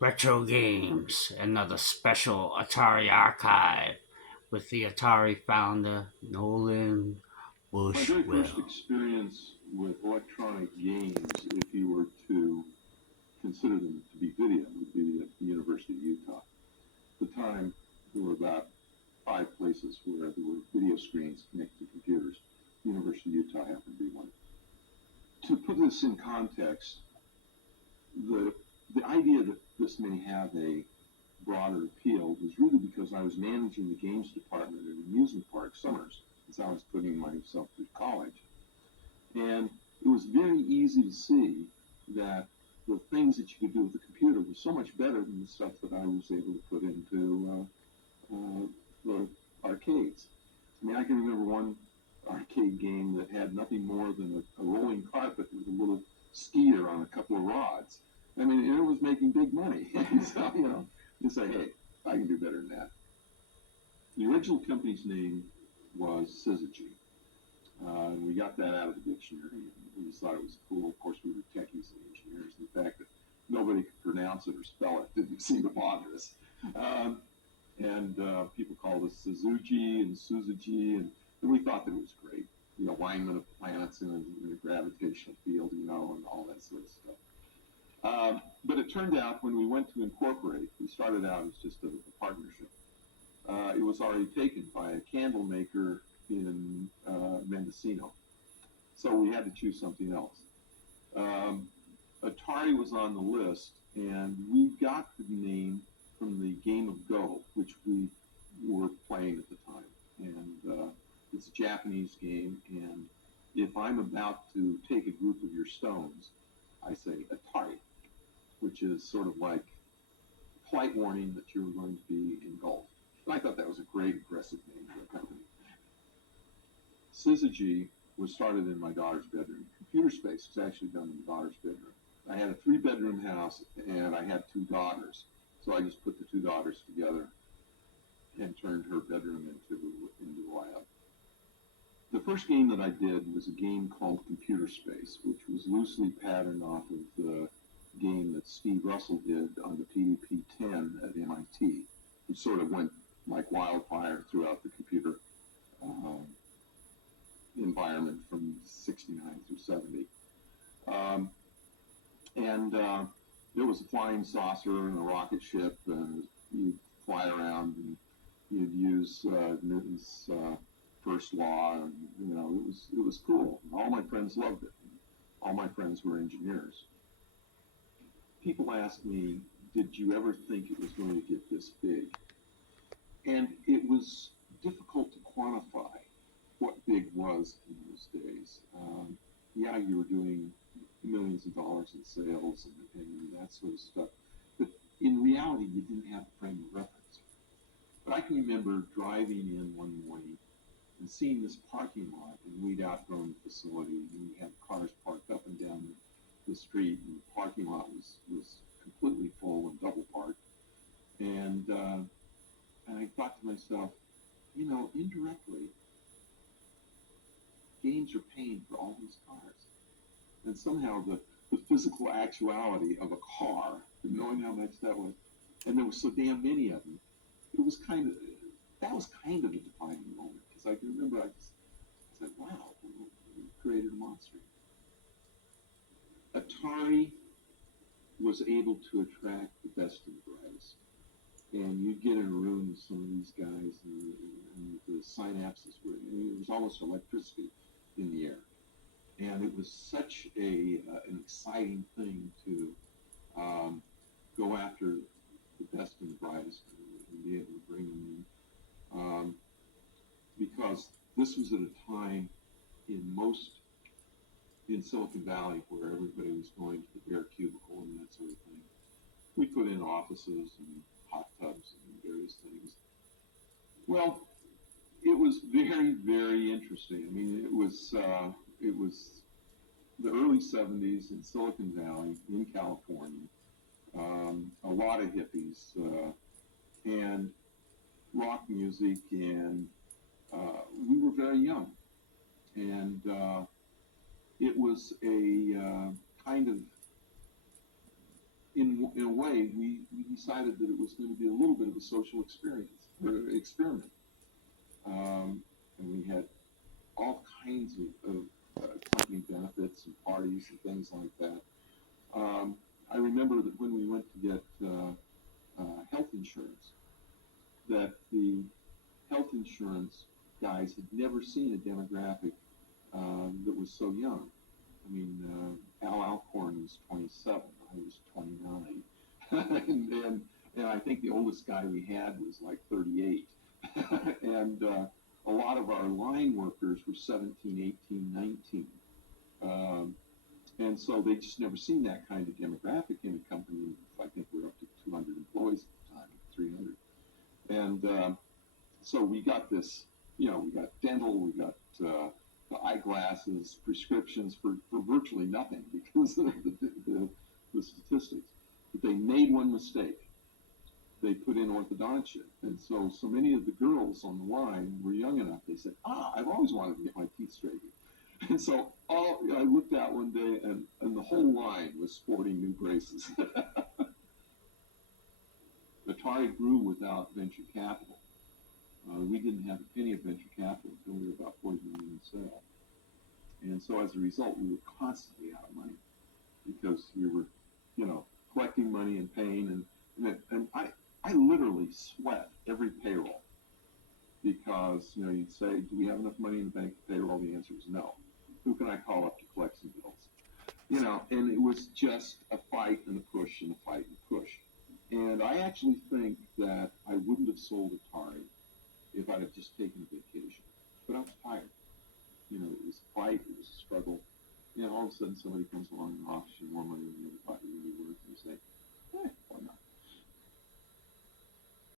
Retro Games, another special Atari archive with the Atari founder Nolan My very first Bushwill. experience with electronic games, if you were to consider them to be video, would be at the University of Utah. At the time, there were about 5 places where there were video screens connected to computers. The University of Utah happened to be one. To put this in context, the the idea that this may have a broader appeal was really because I was managing the games department at an amusement park summers as I was putting myself through college. And it was very easy to see that the things that you could do with the computer were so much better than the stuff that I was able to put into the arcades. I mean, I can remember one arcade game that had nothing more than a rolling carpet with a little skier on a couple of rods. I mean, and it was making big money. So, you say, hey, I can do better than that. The original company's name was Syzygy. We got that out of the dictionary. We just thought it was cool. Of course, we were techies and engineers. The fact that nobody could pronounce it or spell it didn't seem to bother us. Um, and people called us Suzuki and Suzuki, and we thought that it was great. Alignment of planets in a gravitational field, and all that sort of stuff. But it turned out when we went to incorporate, we started out as just a partnership. It was already taken by a candle maker in Mendocino. So we had to choose something else. Um, Atari was on the list, and we got the name from the game of Go, which we were playing at the time. And it's a Japanese game, and if I'm about to take a group of your stones, I say Atari, which is sort of like flight warning that you're going to be engulfed. And I thought that was a great, aggressive name for a company. Syzygy was started in my daughter's bedroom. Computer Space was actually done in my daughter's bedroom. I had a 3-bedroom house, and I had 2 daughters. So I just put the 2 daughters together and turned her bedroom into a lab. The first game that I did was a game called Computer Space, which was loosely patterned off of the game that Steve Russell did on the PDP-10 at MIT, which sort of went like wildfire throughout the computer um, environment from 69 through 70. Um, and There was a flying saucer and a rocket ship, and you'd fly around and you'd use Newton's first law, and it was cool. All my friends loved it. All my friends were engineers. People ask me, "Did you ever think it was going to get this big?" And it was difficult to quantify what big was in those days. Yeah, you were doing millions of dollars in sales and that sort of stuff. But in reality, you didn't have a frame of reference. But I can remember driving in one morning and seeing this parking lot, and we'd outgrown the facility, and we had cars parked up and down the street, and the parking lot was completely full and double parked. And I thought to myself, indirectly, games are paying for all these cars. And somehow the physical actuality of a car, knowing how much that was, and there were so damn many of them, it was kind of, that was kind of a defining moment. Because I can remember I said, wow, we created a monster. Atari was able to attract the best and the brightest. And you'd get in a room with some of these guys, and the synapses were, it was almost electricity in the air. And it was such an exciting thing to go after the best and the brightest and be able to bring them in. Because this was at a time in Silicon Valley where everybody was going to the bare cubicle and that sort of thing. We put in offices and hot tubs and various things. Well, it was very, very interesting. I mean, it was the early 70s in Silicon Valley in California. A lot of hippies and rock music, and we were very young. And it was a kind of in a way, we decided that it was going to be a little bit of a social experience or experiment. And we had all kinds of company benefits and parties and things like that. Um, I remember that when we went to get health insurance, that the health insurance guys had never seen a demographic that was so young. I mean, Al Alcorn was 27, I was 29, and I think the oldest guy we had was like 38, and a lot of our line workers were 17, 18, 19. Um, and so they just never seen that kind of demographic in a company. I think we're up to 200 employees at the time, 300. And so we got this, we got dental, we got the eyeglasses, prescriptions for virtually nothing because of the statistics. But they made one mistake. They put in orthodontia. And so many of the girls on the line were young enough. They said, I've always wanted to get my teeth straightened. And so I looked out one day and the whole line was sporting new braces. Atari grew without venture capital. We didn't have a penny of venture capital until we were about 40 million in sales. And so as a result, we were constantly out of money because we were, collecting money and paying. And I literally sweat every payroll because, you'd say, do we have enough money in the bank to payroll? The answer is no. Who can I call up to collect some bills? And it was just a fight and a push and a fight and a push. And I actually think that I wouldn't have sold Atari if I'd have just taken a vacation. But I was tired. It was a fight, it was a struggle. All of a sudden somebody comes along and offers you more money than you ever thought you really worth. And you say,